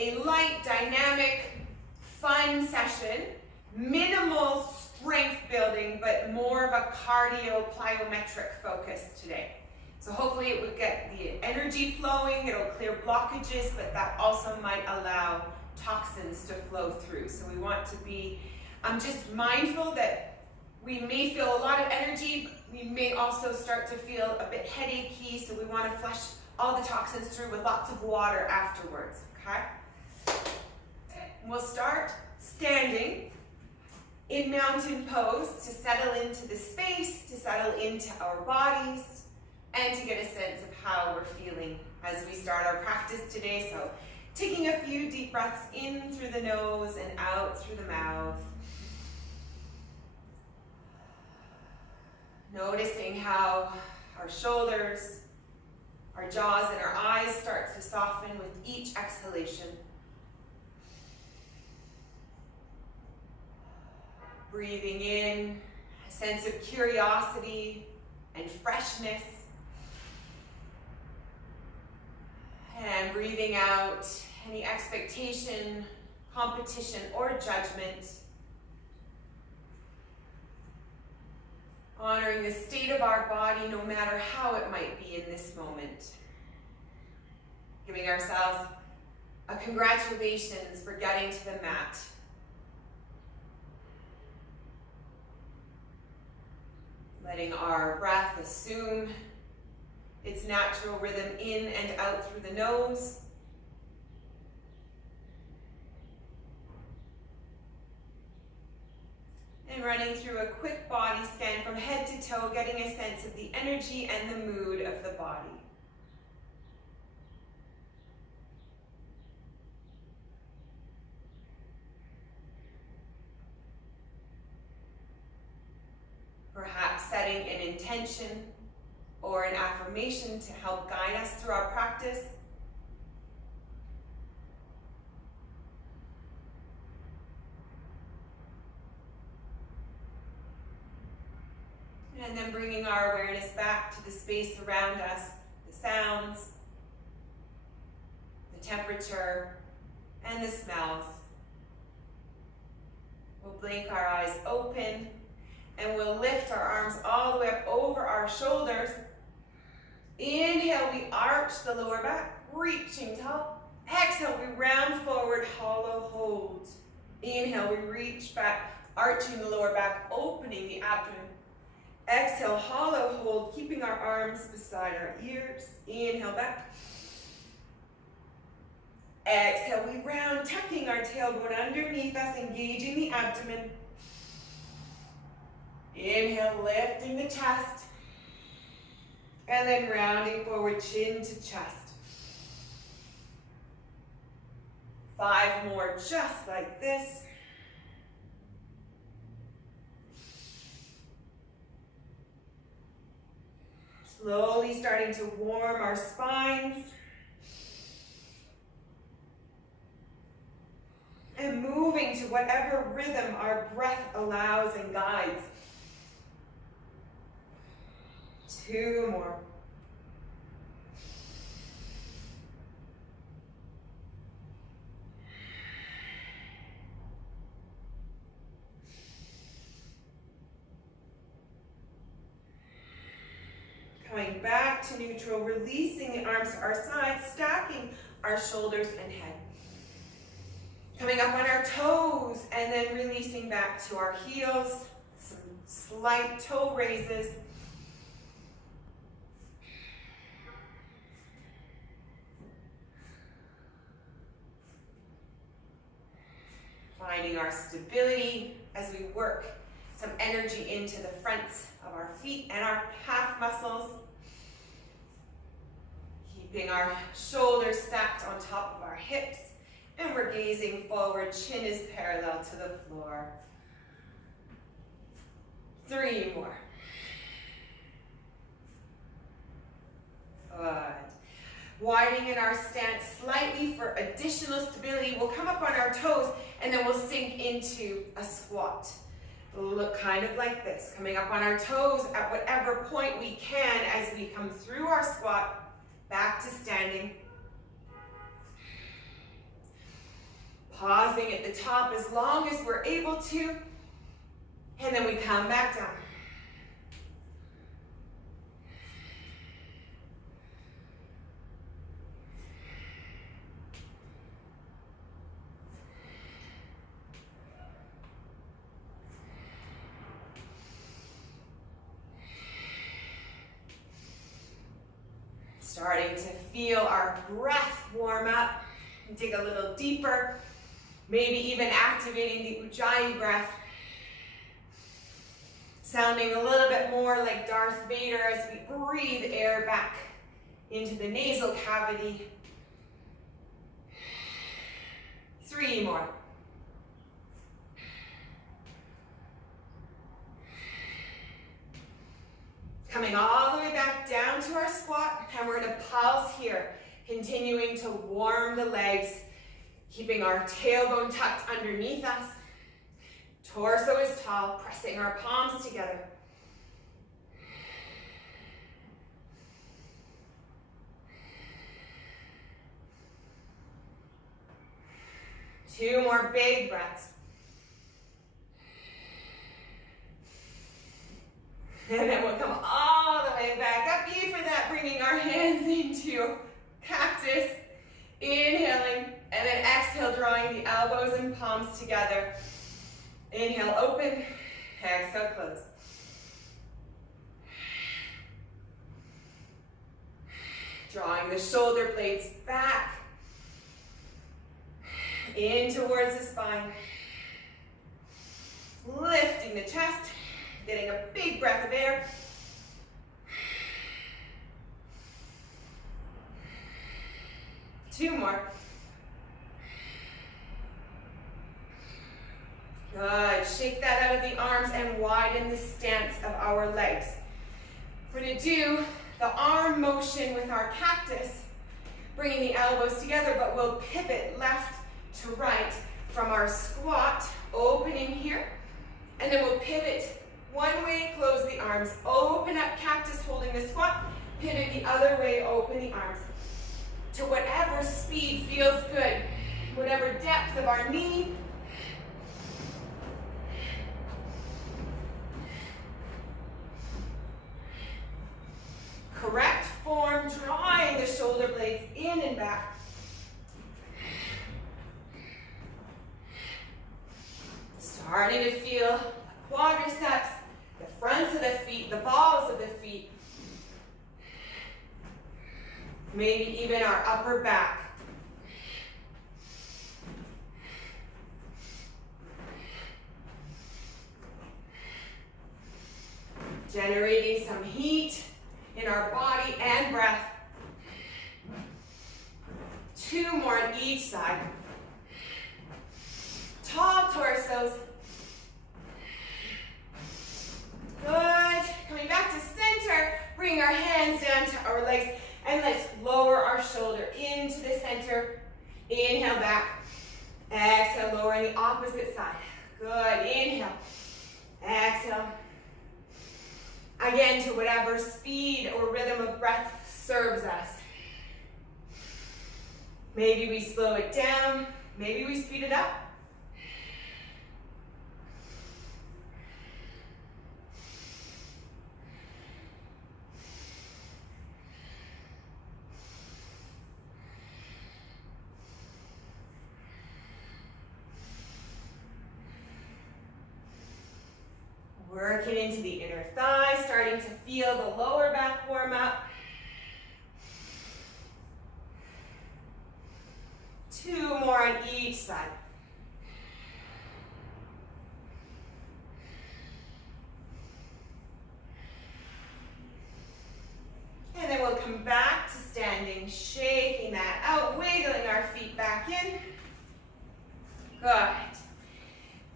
a light, dynamic, fun session, minimal strength building, but more of a cardio, plyometric focus today. So hopefully it would get the energy flowing, it'll clear blockages, but that also might allow toxins to flow through. So we want to be just mindful that we may feel a lot of energy, but we may also start to feel a bit headachy, so we want to flush all the toxins through with lots of water afterwards, okay? We'll start standing in mountain pose to settle into the space, to settle into our bodies, and to get a sense of how we're feeling as we start our practice today. So taking a few deep breaths in through the nose and out through the mouth. Noticing how our shoulders, our jaws, and our eyes start to soften with each exhalation. Breathing in a sense of curiosity and freshness. And breathing out any expectation, competition, or judgment. Honoring the state of our body, no matter how it might be in this moment. Giving ourselves a congratulations for getting to the mat. Letting our breath assume its natural rhythm in and out through the nose. And running through a quick body scan from head to toe, getting a sense of the energy and the mood of the body. Perhaps setting an intention or an affirmation to help guide us through our practice. And then bringing our awareness back to the space around us, the sounds, the temperature, and the smells. We'll blink our eyes open, and we'll lift our arms all the way up over our shoulders. Inhale, we arch the lower back, reaching to help. Exhale, we round forward, hollow hold. Inhale, we reach back, arching the lower back, opening the abdomen. Exhale, hollow hold, keeping our arms beside our ears. Inhale, back. Exhale, we round, tucking our tailbone underneath us, engaging the abdomen. Inhale, lifting the chest. And then rounding forward, chin to chest. 5 more just like this. Slowly starting to warm our spines. And moving to whatever rhythm our breath allows and guides. 2 more. Coming back to neutral, releasing the arms to our sides, stacking our shoulders and head. Coming up on our toes, and then releasing back to our heels. Some slight toe raises. Finding our stability as we work some energy into the fronts of our feet and our calf muscles. Keeping our shoulders stacked on top of our hips, and we're gazing forward, chin is parallel to the floor. 3 more. Good. Widening in our stance slightly for additional stability. We'll come up on our toes, and then we'll sink into a squat. Look kind of like this, coming up on our toes at whatever point we can as we come through our squat, back to standing. pausing at the top as long as we're able to, and then we come back down. Starting to feel our breath warm up and dig a little deeper, maybe even activating the Ujjayi breath, sounding a little bit more like Darth Vader as we breathe air back into the nasal cavity. 3 more. Coming all the way back down to our squat, and we're going to pulse here, continuing to warm the legs, keeping our tailbone tucked underneath us. Torso is tall, pressing our palms together. Two more big breaths. And then we'll come all the way back up. Yay for that, bringing our hands into cactus. Inhaling, and then exhale, drawing the elbows and palms together. Inhale, open. Exhale, close. Drawing the shoulder blades back in towards the spine. Lifting the chest. Getting a big breath of air. Two more. Good. Shake that out of the arms and widen the stance of our legs. We're going to do the arm motion with our cactus, bringing the elbows together, but we'll pivot left to right from our squat, opening here, and then we'll pivot one way, close the arms, open up cactus holding the squat, pivot the other way, open the arms. To whatever speed feels good, whatever depth of our knee. Correct form, drawing the shoulder blades in and back. Starting to feel the quadriceps, the fronts of the feet, the balls of the feet. Maybe even our upper back. Generating some heat in our body and breath. 2 more on each side. Tall torsos. Good. Coming back to center, bring our hands down to our legs, and let's lower our shoulder into the center. Inhale back. Exhale, lower on the opposite side. Good. Inhale. Exhale. Again, to whatever speed or rhythm of breath serves us. Maybe we slow it down. Maybe we speed it up. Working into the inner thigh, starting to feel the lower back warm up. 2 more on each side. And then we'll come back to standing, shaking that out, wiggling our feet back in. Good.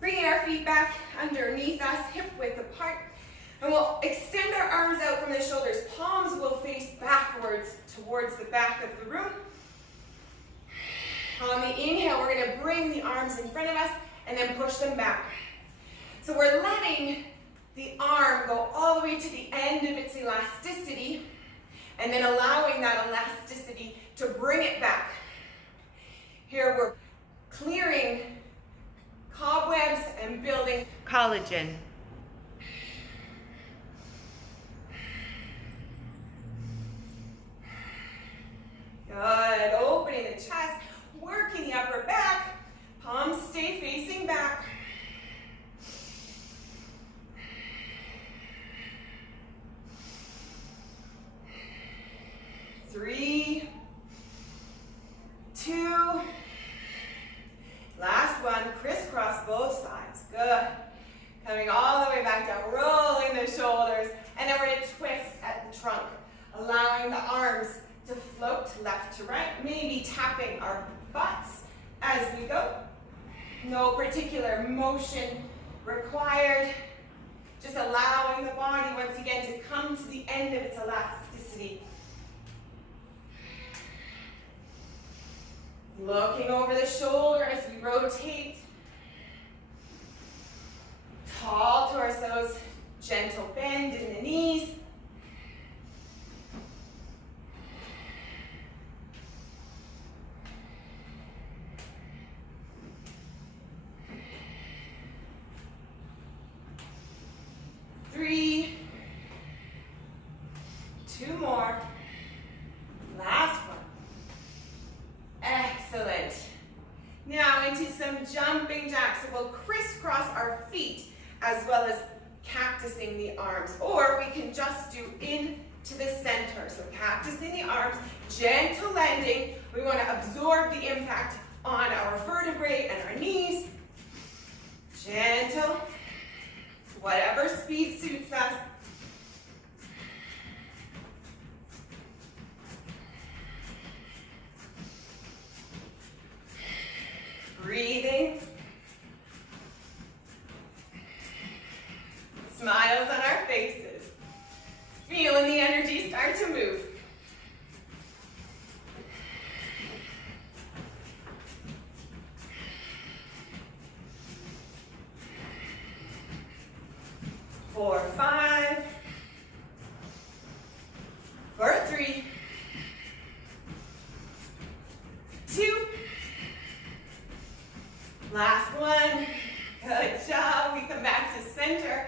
Bringing our feet back underneath us, hip width apart, and we'll extend our arms out from the shoulders. Palms will face backwards towards the back of the room. On the inhale, we're going to bring the arms in front of us and then push them back. So we're letting the arm go all the way to the end of its elasticity, and then allowing that elasticity to bring it back. Here we're clearing collagen. Good, opening the chest, working the upper back, palms stay facing back. Three, two, last one, crisscross both sides, good. Coming all the way back down, rolling the shoulders, and then we're going to twist at the trunk, allowing the arms to float left to right, maybe tapping our butts as we go. No particular motion required, just allowing the body once again to come to the end of its elasticity. Looking over the shoulder as we rotate. Tall torsos, gentle bend in the knees. Three, two more, last one. Excellent. Now into some jumping jacks. So we'll crisscross our feet as well as cactusing the arms, or we can just do into the center. So cactusing the arms, gentle landing. We want to absorb the impact on our vertebrae and our knees. Gentle, whatever speed suits us. Breathing. Smiles on our faces. Feeling the energy start to move. For 5. For 3. 2. Last one. Good job. We come back to center.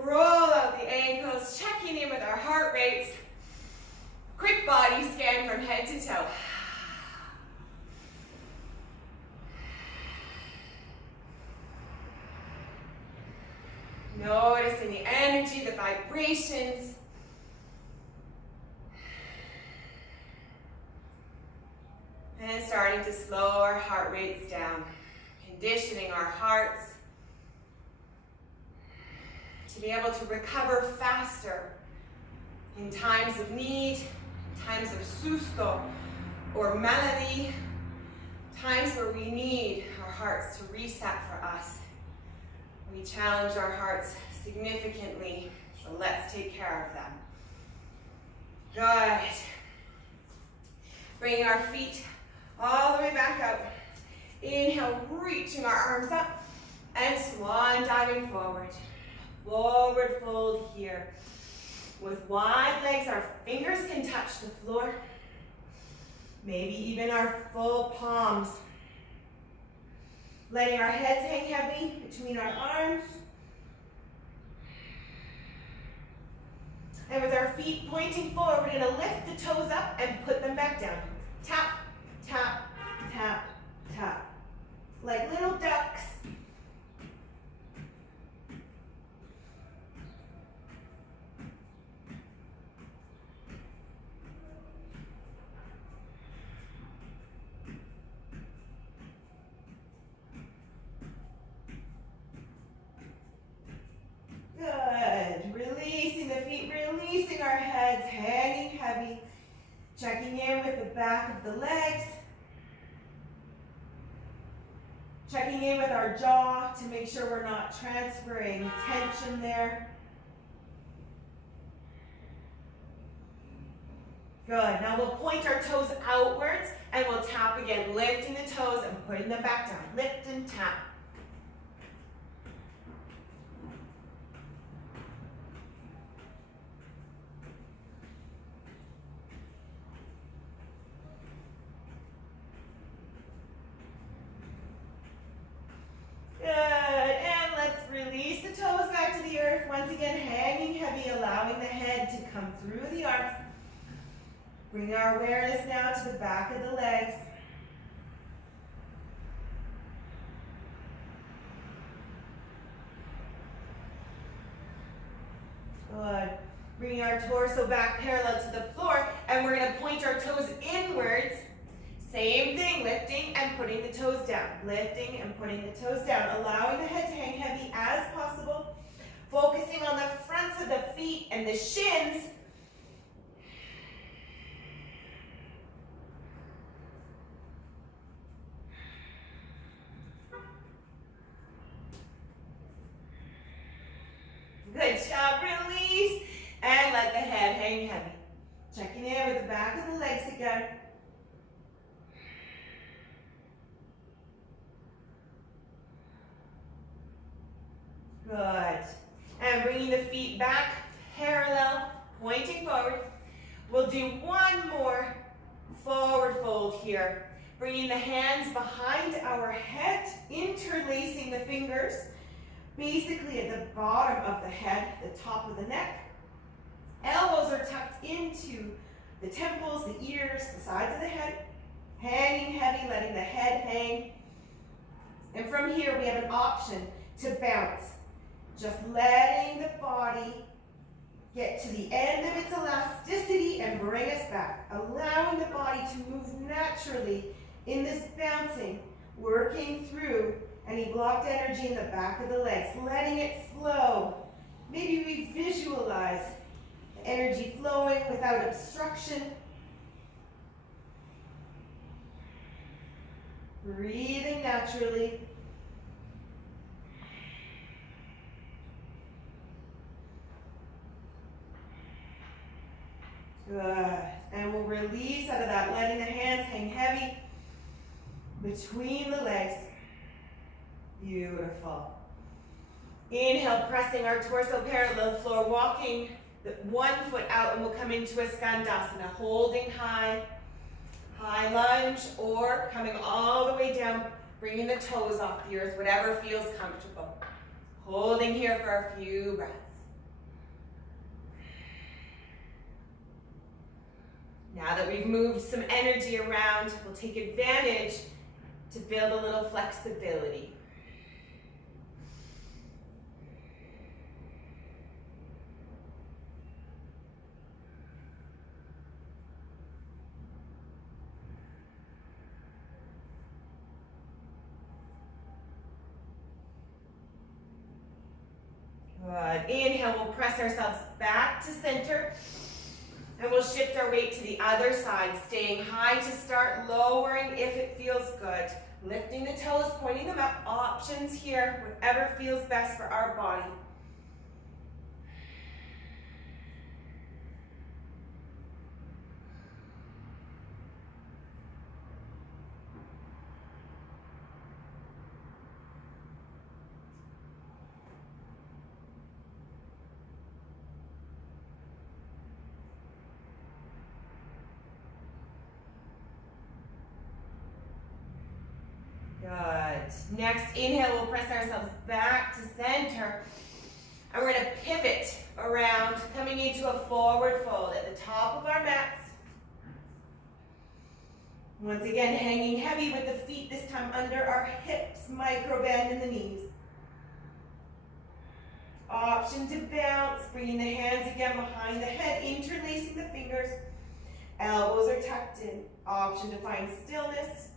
Roll out the ankles, checking in with our heart rates. Quick body scan from head to toe. Noticing the energy, the vibrations. And starting to slow our heart rates down. Conditioning our hearts to be able to recover faster in times of need, in times of susto or malady, times where we need our hearts to reset for us. We challenge our hearts significantly, so let's take care of them. Good. Bringing our feet all the way back out. Inhale, reaching our arms up and swan diving forward. Forward fold here. With wide legs, our fingers can touch the floor. Maybe even our full palms. Letting our heads hang heavy between our arms. And with our feet pointing forward, we're going to lift the toes up and put them back down. Tap, tap, tap, tap. Like little ducks. Good. Releasing the feet, releasing our heads, hanging heavy. Checking in with the back of the legs. Checking in with our jaw to make sure we're not transferring tension there. Good. Now we'll point our toes outwards and we'll tap again, lifting the toes and putting them back down. Lift and tap. Good, and let's release the Once again, hanging heavy, allowing the head to come through the arms. Bring our awareness now to the back of the legs. Good. Bringing our torso back parallel to the floor, and we're going to point our toes inwards. Same thing, lifting and putting the toes down. Lifting and putting the toes down, allowing the head to hang heavy as possible. Focusing on the fronts of the feet and the shins. Good job, release, and let the head hang heavy. Checking in with the back of the legs again. Good. And bringing the feet back, parallel, pointing forward. We'll do one more forward fold here. Bringing the hands behind our head, interlacing the fingers. Basically at the bottom of the head, the top of the neck. Elbows are tucked into the temples, the ears, the sides of the head. Hanging heavy, letting the head hang. And from here we have an option to bounce. Just letting the body get to the end of its elasticity and bring us back. Allowing the body to move naturally in this bouncing, working through any blocked energy in the back of the legs, letting it flow. Maybe we visualize the energy flowing without obstruction. Breathing naturally. Good. And we'll release out of that, letting the hands hang heavy between the legs. Beautiful. Inhale, pressing our torso parallel to the floor, walking the one foot out, and we'll come into a Skandasana, holding high, high lunge, or coming all the way down, bringing the toes off the earth, whatever feels comfortable. Holding here for a few breaths. Now that we've moved some energy around, we'll take advantage to build a little flexibility. Good. Inhale, we'll press ourselves back to center. And we'll shift our weight to the other side, staying high to start, lowering if it feels good. Lifting the toes, pointing them up. Options here, whatever feels best for our body. Good. Next, inhale, we'll press ourselves back to center. And we're going to pivot around, coming into a forward fold at the top of our mats. Once again, hanging heavy with the feet, this time under our hips, micro bend in the knees. Option to bounce, bringing the hands again behind the head, interlacing the fingers. Elbows are tucked in. Option to find stillness.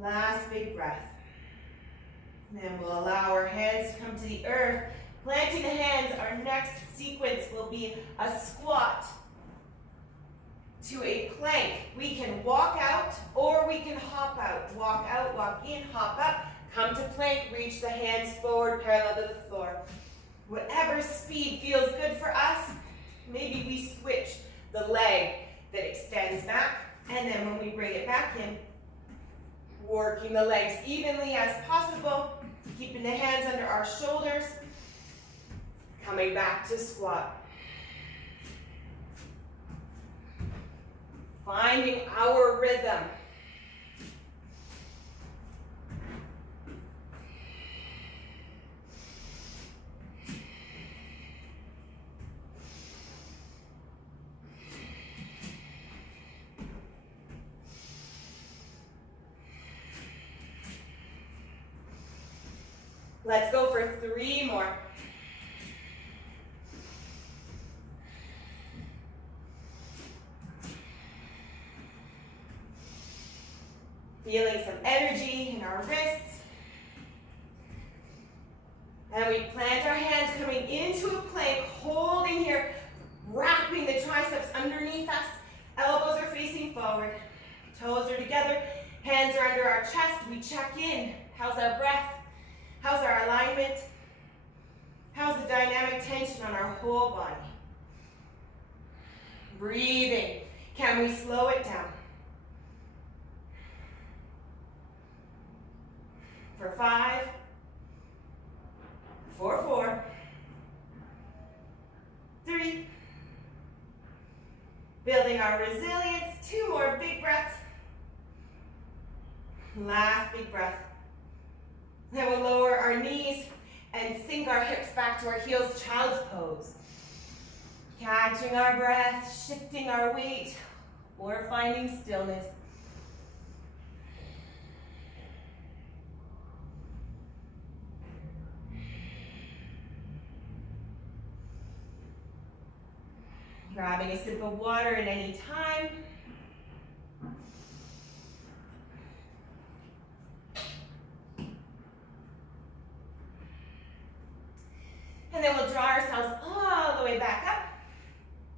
Last big breath. And then we'll allow our hands to come to the earth. Planting the hands, our next sequence will be a squat to a plank. We can walk out or we can hop out. Walk out, walk in, hop up, come to plank, reach the hands forward parallel to the floor. Whatever speed feels good for us, maybe we switch the leg that extends back, and then when we bring it back in, Working the legs evenly as possible, keeping the hands under our shoulders. Coming back to squat. Finding our rhythm. Let's go for 3 more. Feeling some energy in our wrists. And we plant our hands coming into a plank, holding here, wrapping the triceps underneath us. Elbows are facing forward. Toes are together. Hands are under our chest. We check in. How's our breath? How's our alignment? How's the dynamic tension on our whole body? Breathing. Can we slow it down? For 5, for 4, 3. Building our resilience. 2 more big breaths. Last big breath. Then we'll lower our knees and sink our hips back to our heels, child's pose. Catching our breath, shifting our weight, or finding stillness. Grabbing a sip of water at any time. And then we'll draw ourselves all the way back up,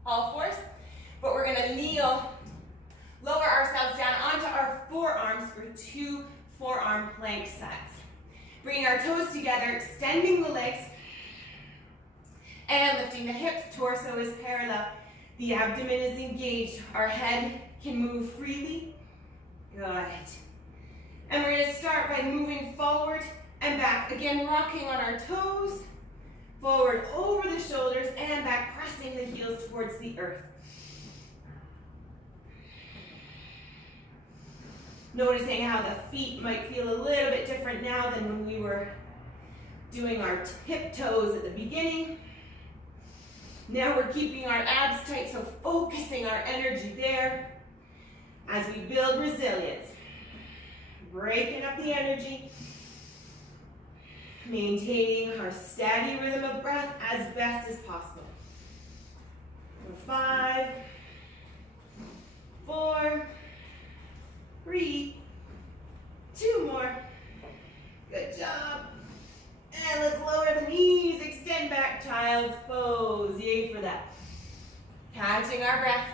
all fours. But we're gonna kneel, lower ourselves down onto our forearms for 2 forearm plank sets. Bringing our toes together, extending the legs, and lifting the hips. Torso is parallel. The abdomen is engaged. Our head can move freely. Good. And we're gonna start by moving forward and back. Again, rocking on our toes. Forward over the shoulders and back, pressing the heels towards the earth. Noticing how the feet might feel a little bit different now than when we were doing our hip toes at the beginning. Now we're keeping our abs tight, so focusing our energy there as we build resilience. Breaking up the energy. Maintaining our steady rhythm of breath as best as possible. 5, 4, 3, 2 more. Good job. And let's lower the knees, extend back, child's pose. Yay for that. Catching our breath.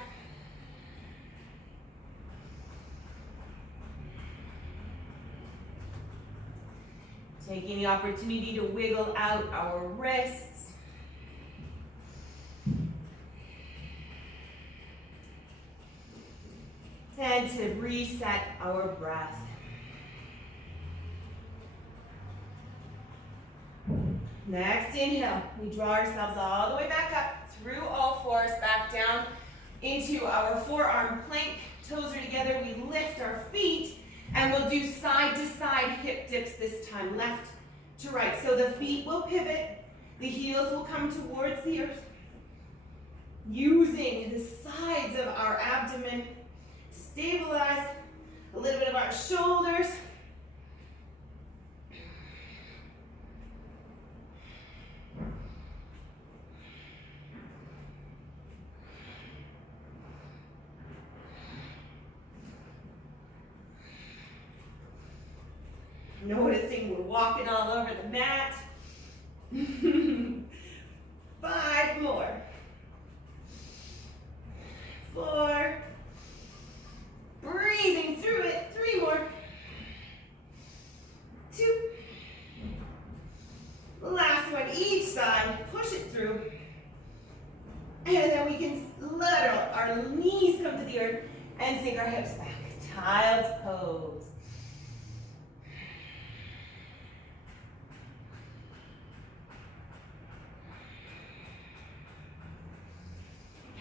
Taking the opportunity to wiggle out our wrists. And to reset our breath. Next inhale, we draw ourselves all the way back up, through all fours, back down into our forearm plank. Toes are together, we lift our feet. And we'll do side to side hip dips this time, left to right. So the feet will pivot, the heels will come towards the earth. Using the sides of our abdomen to stabilize a little bit of our shoulders. Noticing we're walking all over the mat. 5 more. 4. Breathing through it. 3 more. 2. Last one, each side. Push it through. And then we can let our knees come to the earth and sink our hips back. Child's pose.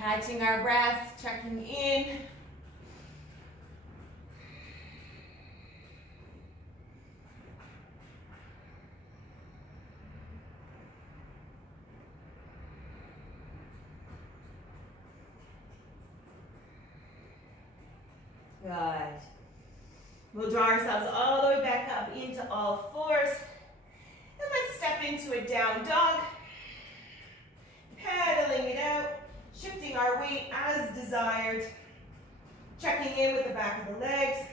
Catching our breath, checking in. Good. We'll draw ourselves all the way back up into all fours. And let's step into a down dog. Pedaling it out, shifting our weight as desired. Checking in with the back of the legs.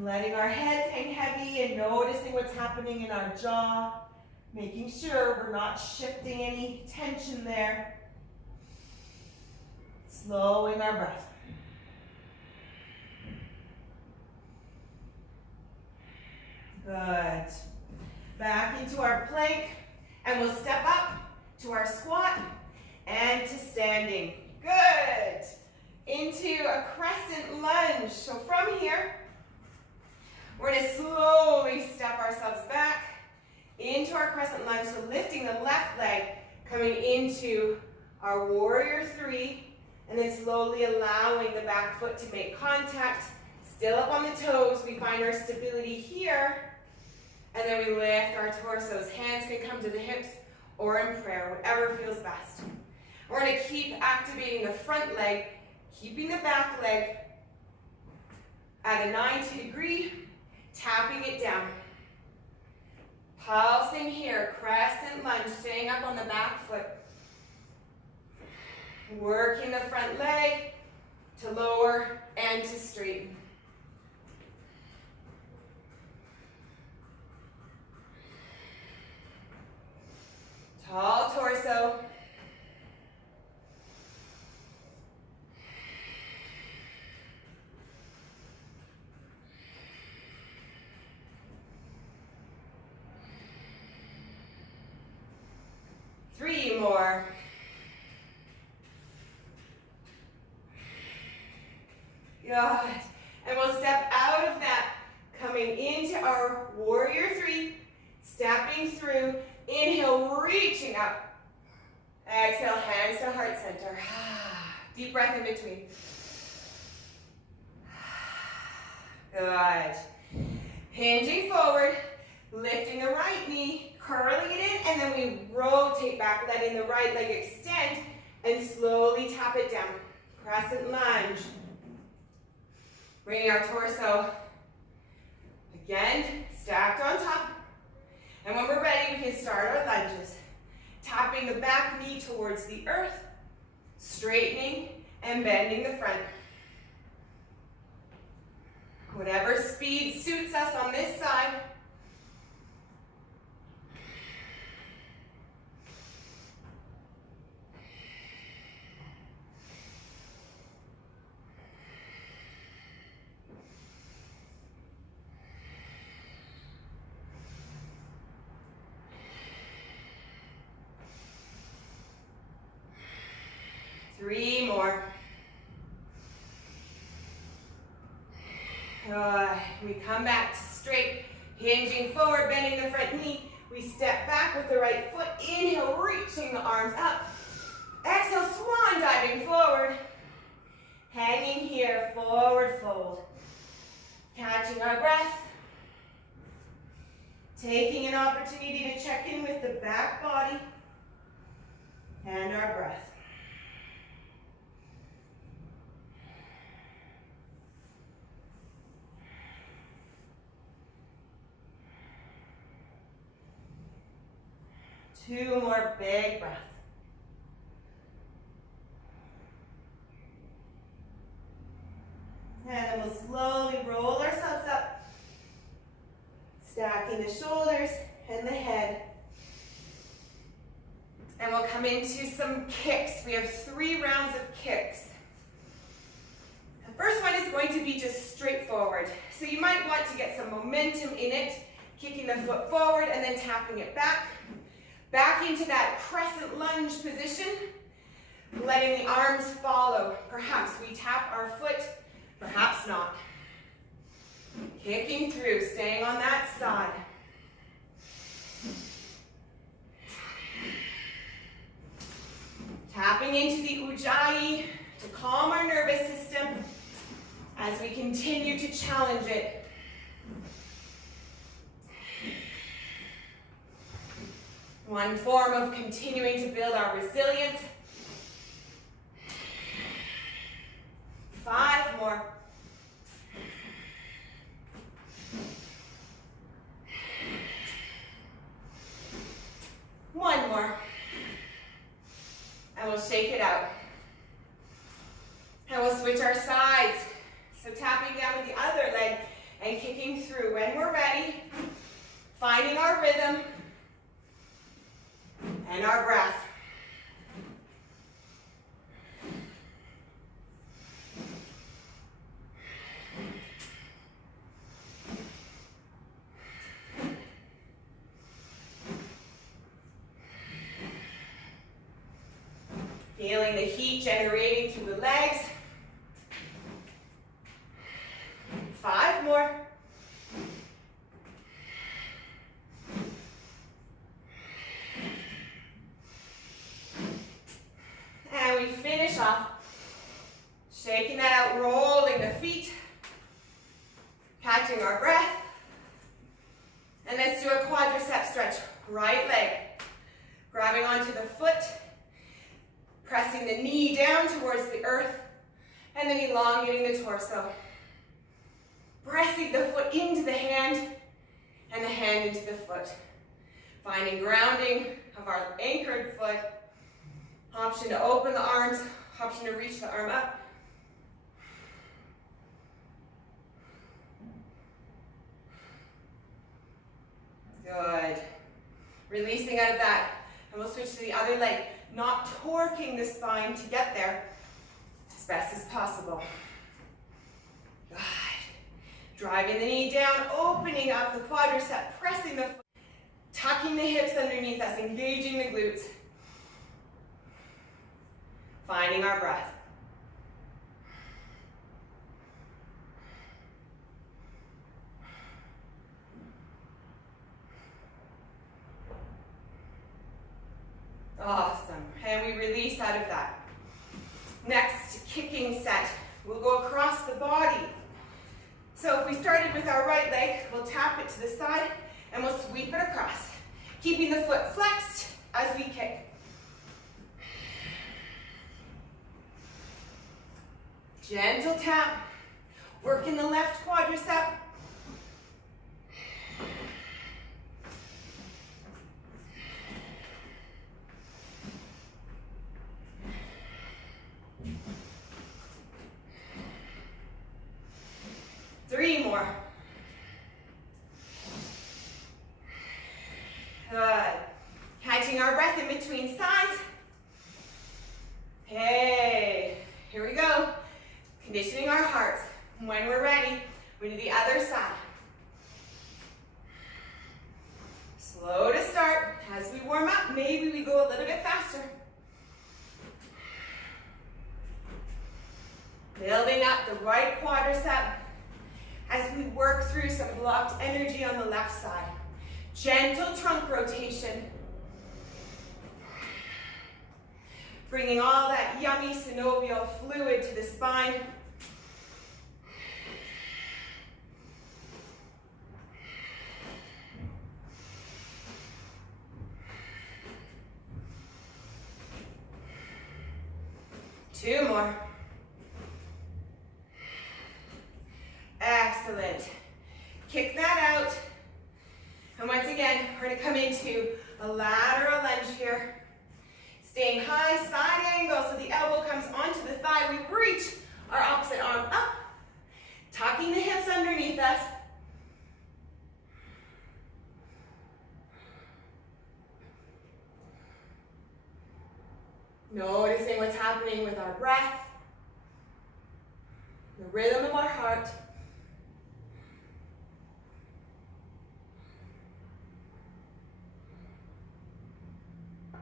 Letting our heads hang heavy and noticing what's happening in our jaw. Making sure we're not shifting any tension there. Slowing our breath. Good. Back into our plank, and we'll step up to our squat and to standing. Good. Into a crescent lunge. So from here, we're going to slowly step ourselves back into our crescent lunge, so lifting the left leg, coming into our warrior three, and then slowly allowing the back foot to make contact. Still up on the toes, we find our stability here, and then we lift our torsos. Hands can come to the hips or in prayer, whatever feels best. We're going to keep activating the front leg, keeping the back leg at a 90 degree, tapping it down. Pulsing here, crescent lunge, staying up on the back foot. Working the front leg to lower and to straighten. Tall torso. Three more. Good. And we'll step out of that, coming into our warrior three, stepping through. Inhale, reaching up. Exhale, hands to heart center. Deep breath in between. Good. Hinging forward, lifting the right knee, curling it in, and then we rotate back, letting the right leg extend, and slowly tap it down. Crescent lunge. Bringing our torso, again, stacked on top. And when we're ready, we can start our lunges. Tapping the back knee towards the earth, straightening and bending the front. Whatever speed suits us on this side. Three more. Good. We come back to straight, hinging forward, bending the front knee. We step back with the right foot. Inhale, reaching the arms up. Exhale, swan diving forward. Hanging here, forward fold. Catching our breath. Taking an opportunity to check in with the back body and our breath. Two more big breaths. And then we'll slowly roll ourselves up, stacking the shoulders and the head. And we'll come into some kicks. We have 3 rounds of kicks. The first one is going to be just straightforward. So you might want to get some momentum in it, kicking the foot forward and then tapping it back. Back into that crescent lunge position, letting the arms follow. Perhaps we tap our foot, perhaps not. Kicking through, staying on that side. Tapping into the ujjayi to calm our nervous system as we continue to challenge it. One form of continuing to build our resilience. 5 more. One more. And we'll shake it out. And we'll switch our sides. So tapping down with the other leg and kicking through. When we're ready, finding our rhythm and our breath. Feeling the heat generating through the legs. 5 more. And we finish off, shaking that out, rolling the feet, catching our breath. And let's do a quadricep stretch. Right leg, grabbing onto the foot, pressing the knee down towards the earth, and then elongating the torso. Pressing the foot into the hand, and the hand into the foot. Finding grounding of our anchored foot. Option to open the arms, option to reach the arm up. Good. Releasing out of that, and we'll switch to the other leg. Not torquing the spine to get there as best as possible. Good. Driving the knee down, opening up the quadricep, pressing the foot, tucking the hips underneath us, engaging the glutes. Finding our breath. Awesome. And we release out of that. Next kicking set. We'll go across the body. So if we started with our right leg, we'll tap it to the side and we'll sweep it across, keeping the foot flexed as we kick. Gentle tap, working the left quadricep. Three more. Good. Catching our breath in between sides. Hey, here we go. Conditioning our hearts. When we're ready, we do the other side. Slow to start. As we warm up, maybe we go a little bit faster. Building up the right quadricep as we work through some blocked energy on the left side. Gentle trunk rotation. Bringing all that yummy synovial fluid to the spine. Two more. Excellent. Kick that out. And once again, we're going to come into a lateral lunge here. Staying high, side angle, so the elbow comes onto the thigh. We reach our opposite arm up, tucking the hips underneath us. Noticing what's happening with our breath, the rhythm of our heart.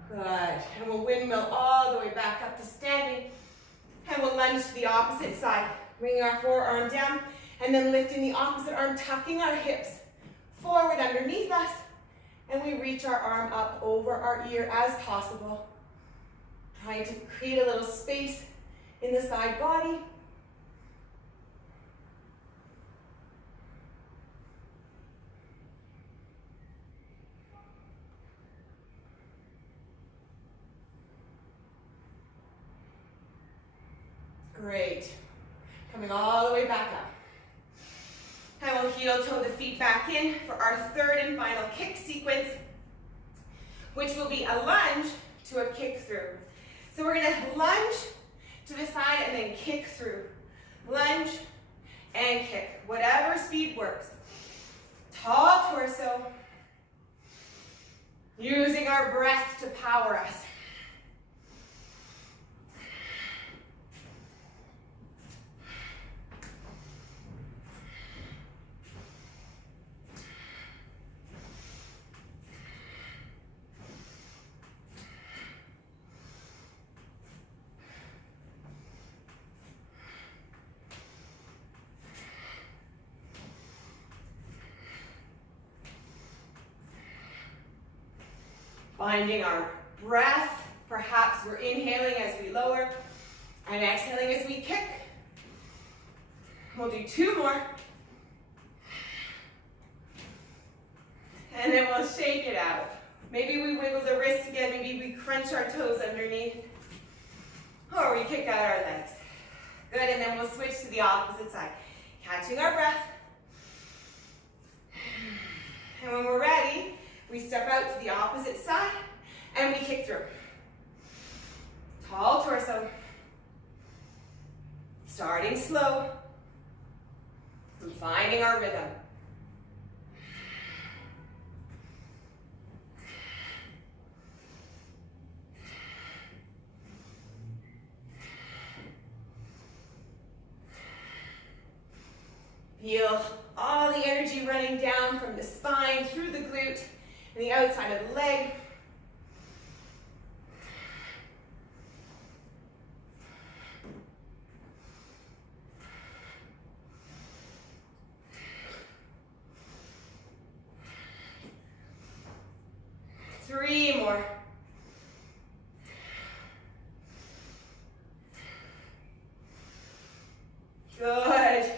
Good. And we'll windmill all the way back up to standing. And we'll lunge to the opposite side, bringing our forearm down, and then lifting the opposite arm, tucking our hips forward underneath us, and we reach our arm up over our ear as possible. Trying to create a little space in the side body. Great. Coming all the way back up. And we'll heel toe the feet back in for our third and final kick sequence, which will be a lunge to a kick through. So we're gonna lunge to the side and then kick through. Lunge and kick, whatever speed works. Tall torso, using our breath to power us. Finding our breath. Perhaps we're inhaling as we lower and exhaling as we kick. We'll do 2 more. And then we'll shake it out. Maybe we wiggle the wrists again. Maybe we crunch our toes underneath. Or we kick out our legs. Good, and then we'll switch to the opposite side. Catching our breath. And when we're ready, we step out to the opposite side and we kick through. Tall torso. Starting slow. And finding our rhythm. Feel all the energy running down from the spine, through the glute, and the outside of the leg. Three more. Good.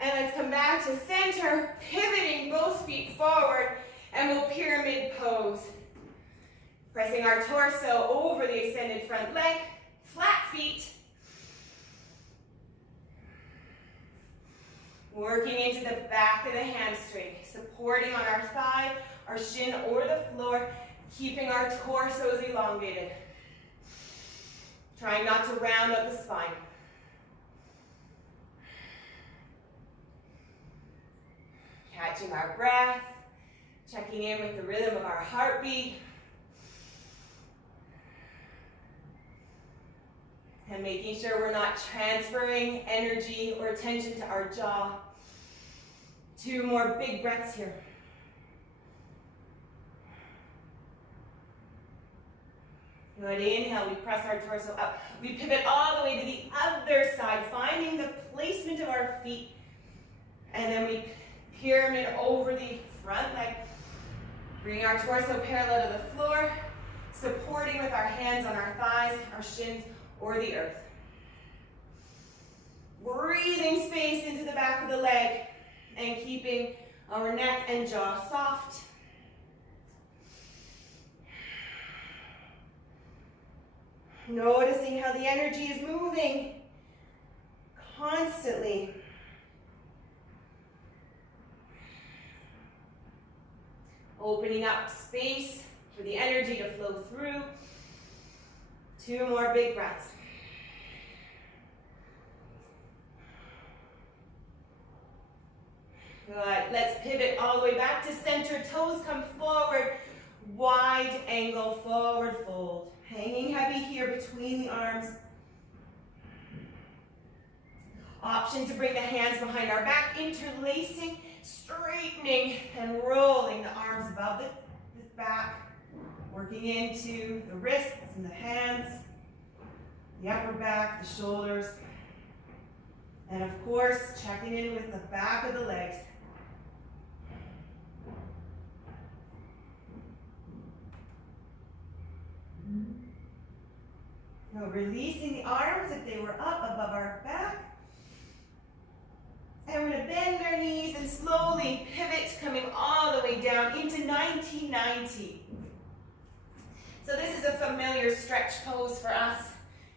And let's come back to center, pivoting both feet forward, and we'll pyramid pose. Pressing our torso over the extended front leg, flat feet. Working into the back of the hamstring, supporting on our thigh, our shin, or the floor, keeping our torsos elongated. Trying not to round out the spine. Catching our breath, checking in with the rhythm of our heartbeat. And making sure we're not transferring energy or attention to our jaw. 2 more big breaths here. Good, inhale, we press our torso up. We pivot all the way to the other side, finding the placement of our feet. And then we pyramid over the front leg. Bringing our torso parallel to the floor, supporting with our hands on our thighs, our shins, or the earth. Breathing space into the back of the leg and keeping our neck and jaw soft. Noticing how the energy is moving constantly. Opening up space for the energy to flow through. 2 more big breaths. Good. Let's pivot all the way back to center. Toes come forward. Wide angle forward fold. Hanging heavy here between the arms. Option to bring the hands behind our back, interlacing, straightening, and rolling the arms above the back. Working into the wrists and the hands, the upper back, the shoulders. And of course, checking in with the back of the legs. Now releasing the arms if they were up above our back. And we're going to bend our knees and slowly pivot, coming all the way down into 90-90. So this is a familiar stretch pose for us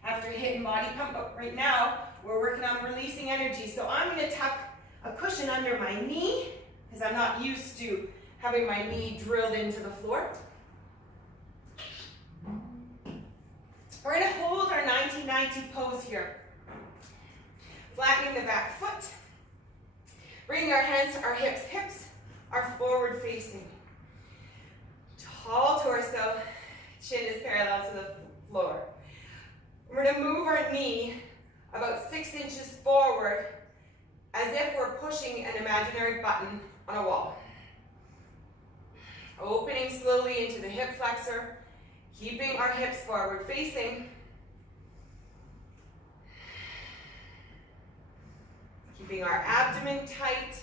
after hit and body pump. But right now, we're working on releasing energy. So I'm going to tuck a cushion under my knee, because I'm not used to having my knee drilled into the floor. We're going to hold our 90-90 pose here. Flattening the back foot. Bringing our hands to our hips. Hips are forward facing. Tall torso. Chin is parallel to the floor. We're going to move our knee about 6 inches forward as if we're pushing an imaginary button on a wall. Opening slowly into the hip flexor, keeping our hips forward facing. Keeping our abdomen tight.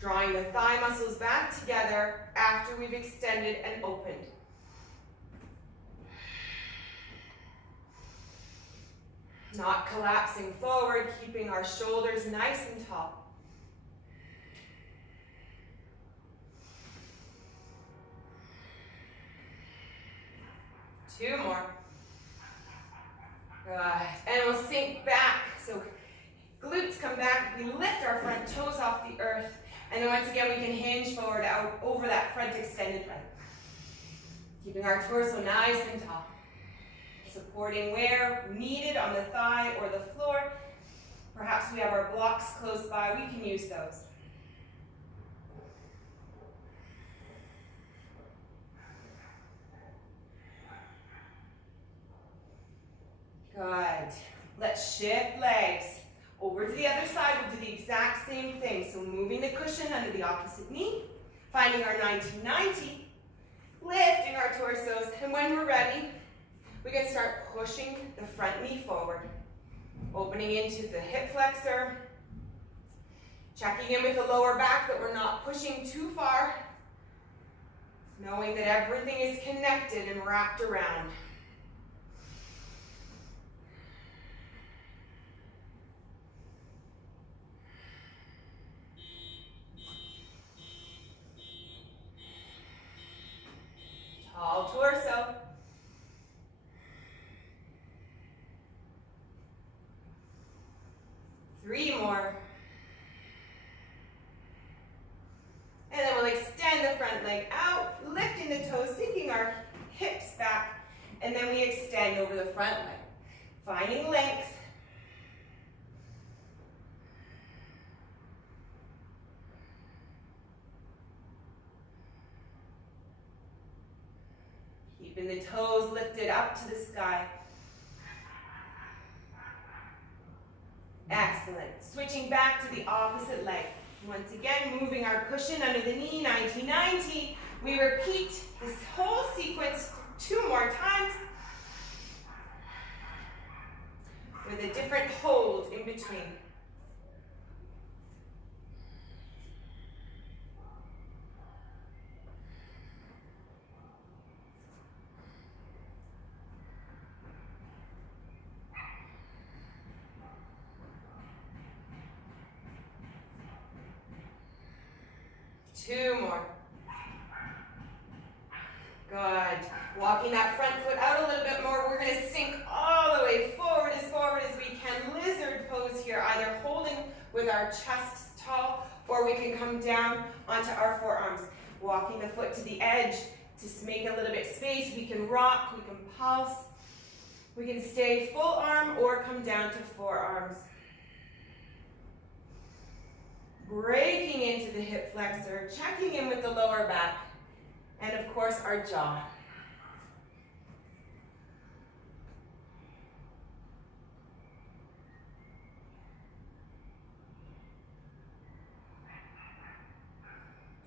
Drawing the thigh muscles back together after we've extended and opened. Not collapsing forward, keeping our shoulders nice and tall. Two more. Good. And we'll sink back. So glutes come back. We lift our front toes off the earth. And then once again, we can hinge forward out over that front extended leg. Keeping our torso nice and tall. Supporting where needed on the thigh or the floor. Perhaps we have our blocks close by. We can use those. Good. Let's shift legs. Over to the other side, we'll do the exact same thing. So moving the cushion under the opposite knee, finding our 90-90, lifting our torsos, and when we're ready, we can start pushing the front knee forward, opening into the hip flexor, checking in with the lower back that we're not pushing too far, knowing that everything is connected and wrapped around. Tall torso. Three more. And then we'll extend the front leg out, lifting the toes, sinking our hips back, and then we extend over the front leg, finding length. Keeping the toes lifted up to the sky. Excellent. Switching back to the opposite leg. Once again, moving our cushion under the knee, 90-90. We repeat this whole sequence 2 more times with a different hold in between. Two more. Good. Walking that front foot out a little bit more. We're going to sink all the way forward as we can. Lizard pose here, either holding with our chests tall, or we can come down onto our forearms. Walking the foot to the edge to make a little bit space. We can rock, we can pulse. We can stay full arm or come down to forearms. Breaking into the hip flexor, checking in with the lower back, and of course our jaw.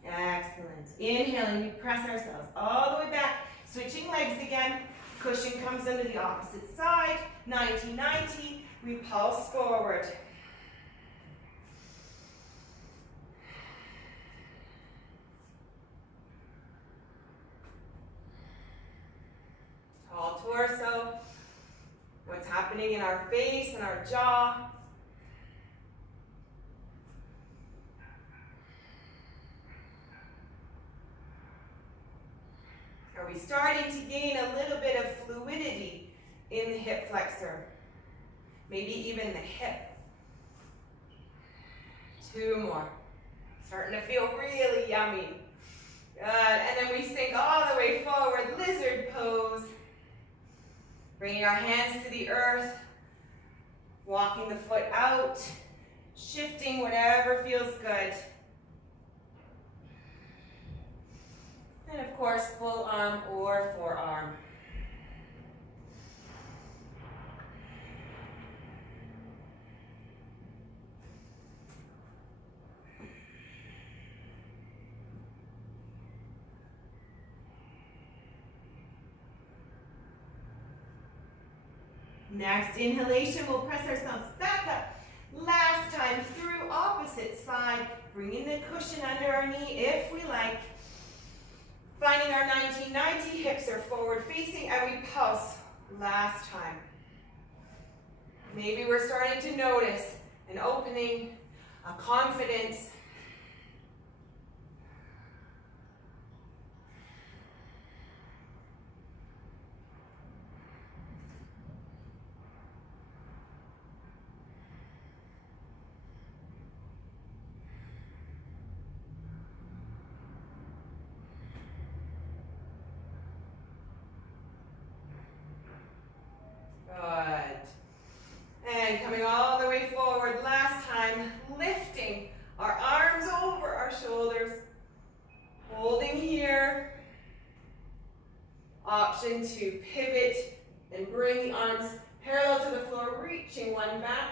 Excellent. Inhaling, we press ourselves all the way back, switching legs again. Cushion comes under the opposite side, 90-90, we pulse forward. Tall torso. our face and our jaw. Are we starting to gain a little bit of fluidity in the hip flexor? Maybe even the hip. 2 more. Starting to feel really yummy. Good. And then we sink all the way forward, lizard pose. Bringing our hands to the earth. Walking the foot out. Shifting whatever feels good. And of course, full arm or forearm. Next inhalation, we'll press ourselves back up. Last time through opposite side, bringing the cushion under our knee if we like. Finding our 1990, hips are forward facing and we pulse. Last time. Maybe we're starting to notice an opening, a confidence. Good. And coming all the way forward, last time, lifting our arms over our shoulders, holding here. Option to pivot and bring the arms parallel to the floor, reaching one back.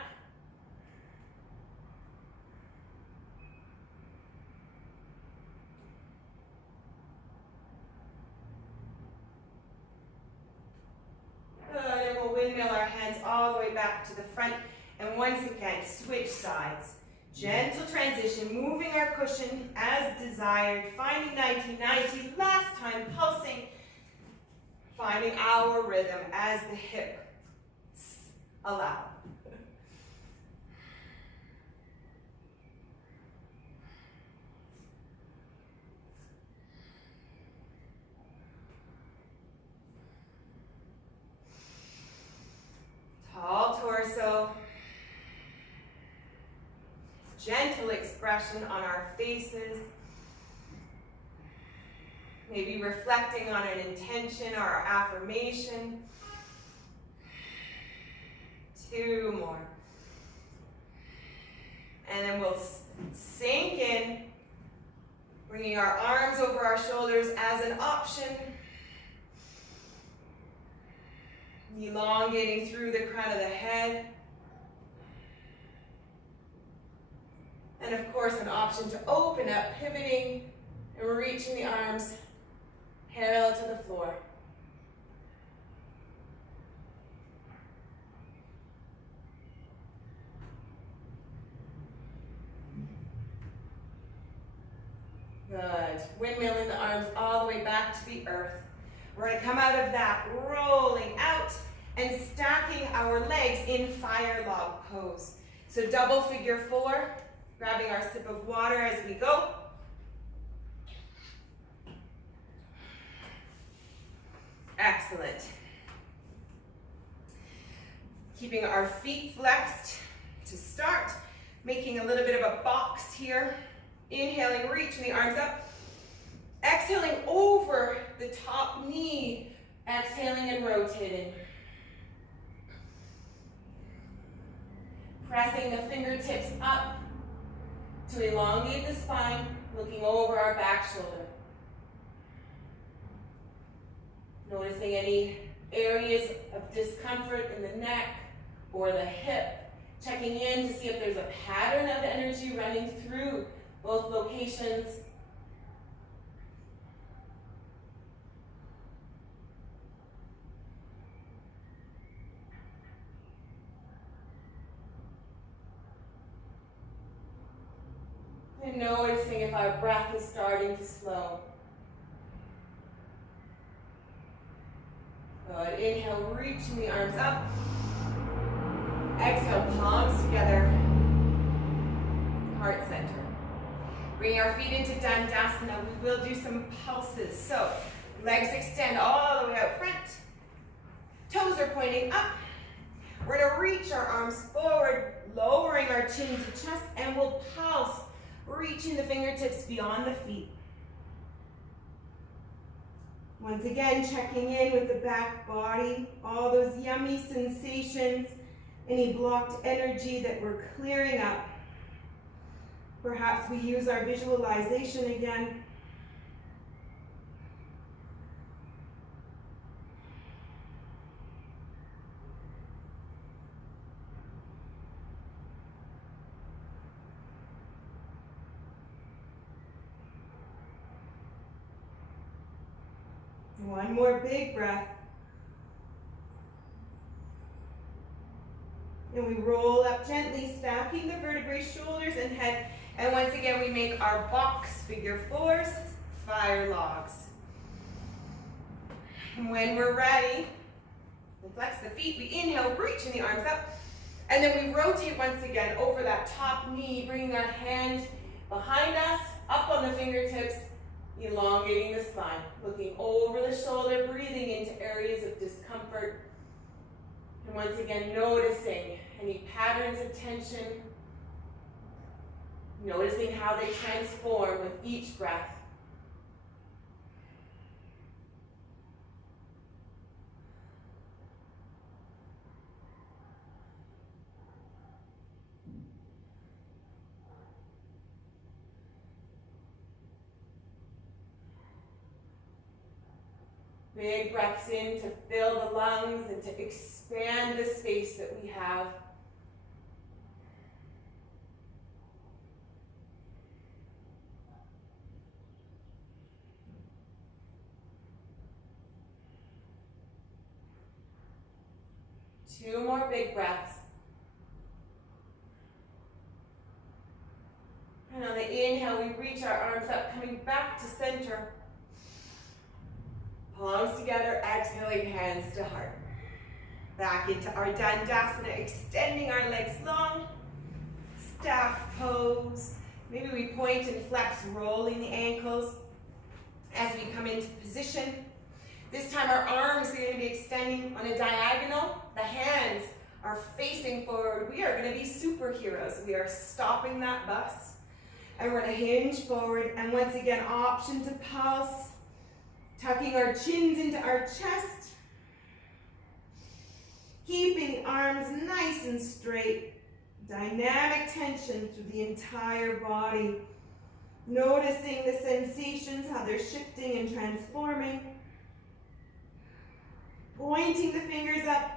Good, and we'll windmill our hands all the way back to the front. And once again, switch sides. Gentle transition, moving our cushion as desired, finding 1990, last time pulsing, finding our rhythm as the hips allow. Tall torso. Gentle expression on our faces. Maybe reflecting on an intention or our affirmation. 2 more. And then we'll sink in, bringing our arms over our shoulders as an option. Elongating through the crown of the head. And of course, an option to open up, pivoting, and reaching the arms parallel to the floor. Good. Windmilling the arms all the way back to the earth. We're going to come out of that, rolling out and stacking our legs in fire log pose. So double figure 4, grabbing our sip of water as we go. Excellent. Keeping our feet flexed to start, making a little bit of a box here. Inhaling, reaching the arms up. Exhaling over the top knee. Exhaling and rotating. Pressing the fingertips up to elongate the spine, looking over our back shoulder. Noticing any areas of discomfort in the neck or the hip. Checking in to see if there's a pattern of energy running through both locations. And noticing if our breath is starting to slow. Good. Inhale, reaching the arms up. Exhale, palms together, heart center. Bring our feet into Dandasana. We will do some pulses. So, legs extend all the way out front. Toes are pointing up. We're going to reach our arms forward, lowering our chin to chest, and we'll pulse, reaching the fingertips beyond the feet. Once again, checking in with the back body, all those yummy sensations, any blocked energy that we're clearing up. Perhaps we use our visualization again. One more big breath. And we roll up gently, stacking the vertebrae, shoulders and head. And once again, we make our box figure fours, fire logs. And when we're ready, we flex the feet. We inhale, reaching the arms up. And then we rotate once again over that top knee, bringing our hand behind us, up on the fingertips, elongating the spine, looking over the shoulder, breathing into areas of discomfort. And once again, noticing any patterns of tension, noticing how they transform with each breath. Big breaths in to fill the lungs and to expand the space that we have. Two more big breaths. And on the inhale, we reach our arms up, coming back to center. Palms together, exhaling, hands to heart. Back into our Dandasana, extending our legs long. Staff pose. Maybe we point and flex, rolling the ankles as we come into position. This time our arms are going to be extending on a diagonal. The hands are facing forward. We are going to be superheroes. We are stopping that bus. And we're going to hinge forward. And once again, option to pulse. Tucking our chins into our chest. Keeping arms nice and straight. Dynamic tension through the entire body. Noticing the sensations, how they're shifting and transforming. Pointing the fingers up.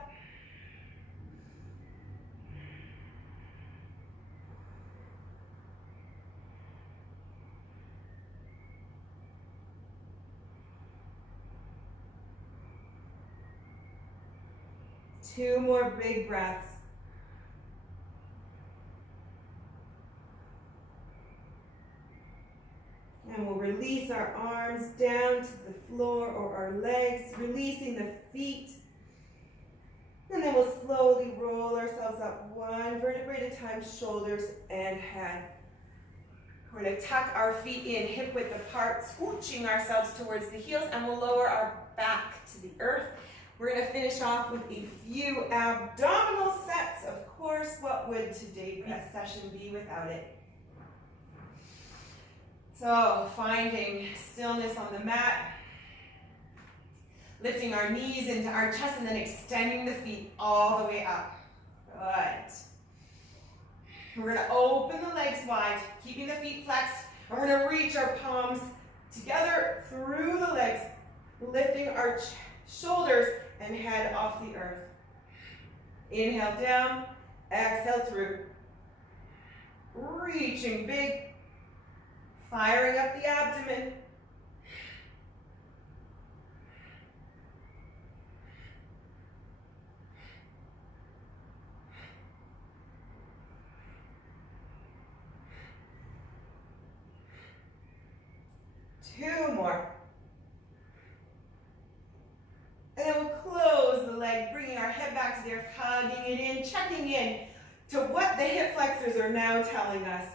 Two more big breaths. And we'll release our arms down to the floor or our legs, releasing the feet. And then we'll slowly roll ourselves up one vertebrae at a time, shoulders and head. We're going to tuck our feet in, hip width apart, scooching ourselves towards the heels, and we'll lower our back to the earth. We're going to finish off with a few abdominal sets. Of course, what would today's session be without it? So, finding stillness on the mat, lifting our knees into our chest, and then extending the feet all the way up. Good. We're going to open the legs wide, keeping the feet flexed, and we're going to reach our palms together through the legs, lifting our shoulders and head off the earth. Inhale down, exhale through. Reaching big, firing up the abdomen. Two more. And then we'll close the leg, bringing our head head back to the earth, hugging it in, checking in to what the hip flexors are now telling us.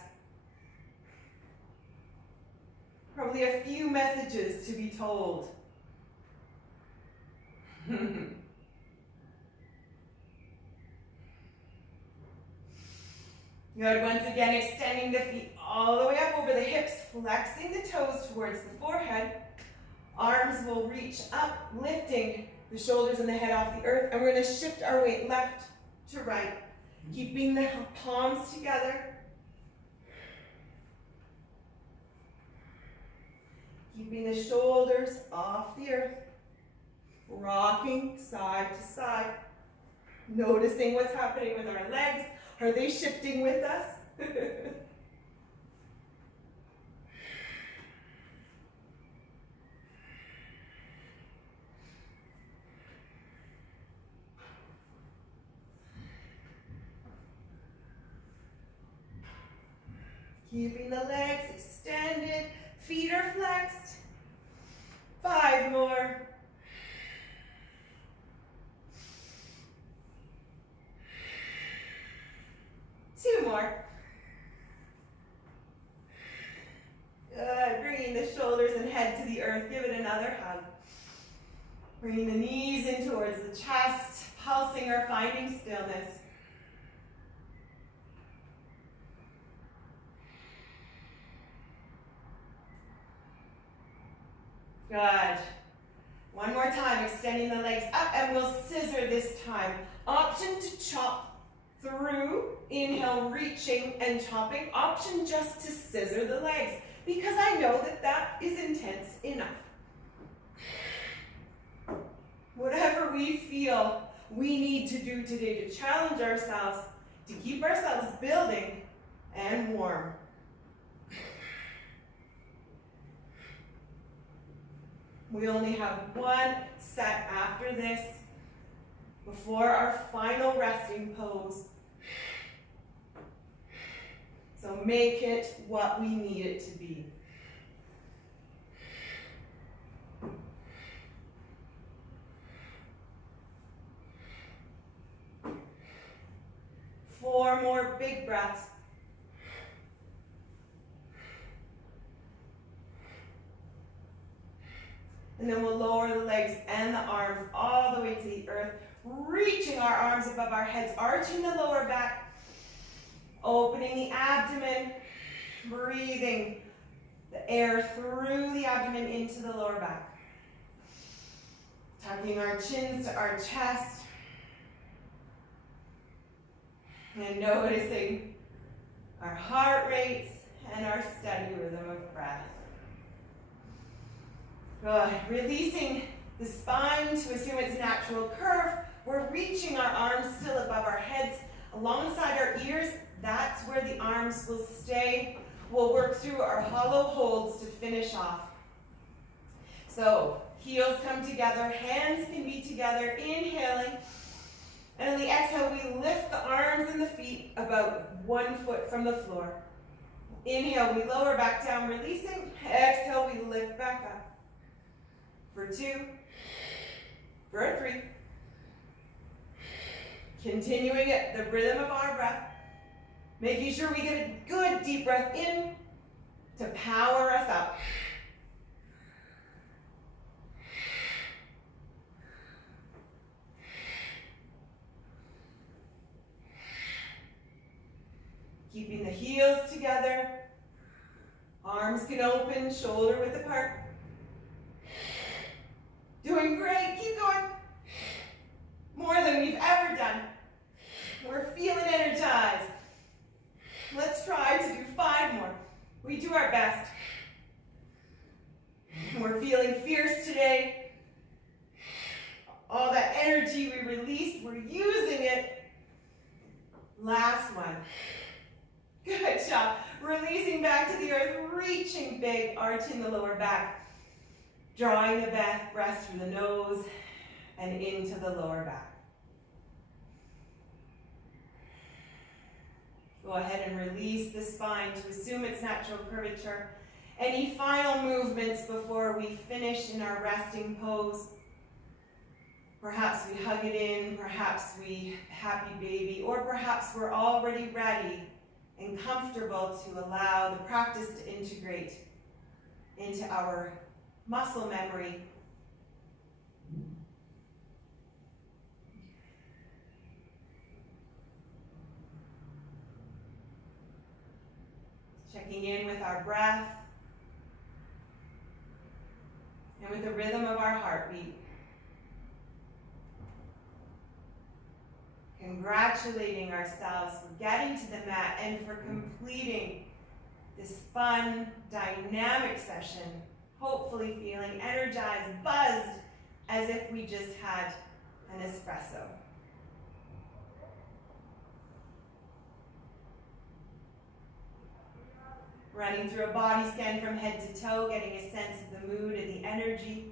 Probably a few messages to be told. Good, once again, extending the feet all the way up over the hips, flexing the toes towards the forehead. Arms will reach up, lifting the shoulders and the head off the earth, and we're going to shift our weight left to right, keeping the palms together. Keeping the shoulders off the earth, rocking side to side, noticing what's happening with our legs. Are they shifting with us? Keeping the legs extended, feet are flexed. 5 more. Two more. Good. Bringing the shoulders and head to the earth. Give it another hug. Bringing the knees in towards the chest, pulsing or finding stillness. Good. One more time, extending the legs up, and we'll scissor this time. Option to chop through. Inhale, reaching and chopping. Option just to scissor the legs, because I know that that is intense enough. Whatever we feel we need to do today to challenge ourselves, to keep ourselves building and warm. We only have one set after this before our final resting pose. So make it what we need it to be. Four more big breaths. And then we'll lower the legs and the arms all the way to the earth, reaching our arms above our heads, arching the lower back, opening the abdomen, breathing the air through the abdomen into the lower back. Tucking our chins to our chest. And noticing our heart rates and our steady rhythm of breath. Good. Releasing the spine to assume its natural curve. We're reaching our arms still above our heads, alongside our ears. That's where the arms will stay. We'll work through our hollow holds to finish off. So, heels come together, hands can be together, inhaling. And on the exhale, we lift the arms and the feet about 1 foot from the floor. Inhale, we lower back down, releasing. Exhale, we lift back up. For 2, for 3. Continuing it, the rhythm of our breath. Making sure we get a good deep breath in to power us up. Keeping the heels together. Arms can open, shoulder width apart. Doing great, keep going. More than we've ever done. We're feeling energized. Let's try to do 5 more. We do our best. We're feeling fierce today. All that energy we released, we're using it. Last one. Good job. Releasing back to the earth, reaching big, arching the lower back. Drawing the breath through the nose and into the lower back. Go ahead and release the spine to assume its natural curvature. Any final movements before we finish in our resting pose? Perhaps we hug it in, perhaps we happy baby, or perhaps we're already ready and comfortable to allow the practice to integrate into our muscle memory. Checking in with our breath and with the rhythm of our heartbeat. Congratulating ourselves for getting to the mat and for completing this fun, dynamic session, hopefully feeling energized, buzzed, as if we just had an espresso. Running through a body scan from head to toe, getting a sense of the mood and the energy,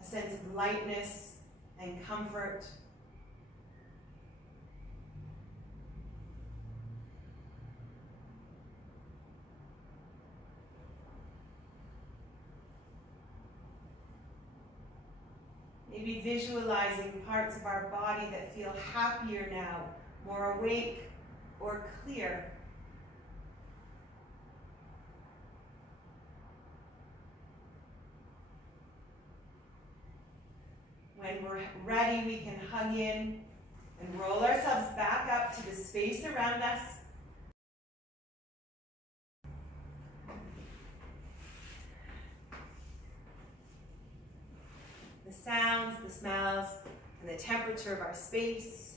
a sense of lightness and comfort. Maybe visualizing parts of our body that feel happier now, more awake or clear. When we're ready, we can hug in and roll ourselves back up to the space around us. The sounds, the smells, and the temperature of our space.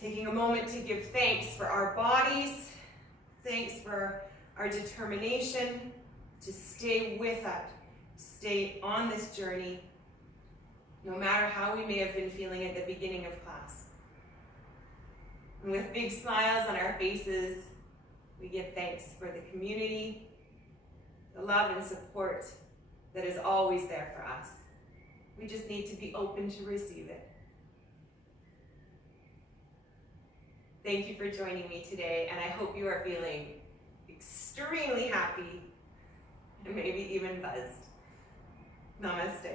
Taking a moment to give thanks for our bodies, thanks for our determination to stay with us, stay on this journey, no matter how we may have been feeling at the beginning of class. And with big smiles on our faces, we give thanks for the community, the love and support that is always there for us. We just need to be open to receive it. Thank you for joining me today, and I hope you are feeling extremely happy and maybe even buzzed. Namaste.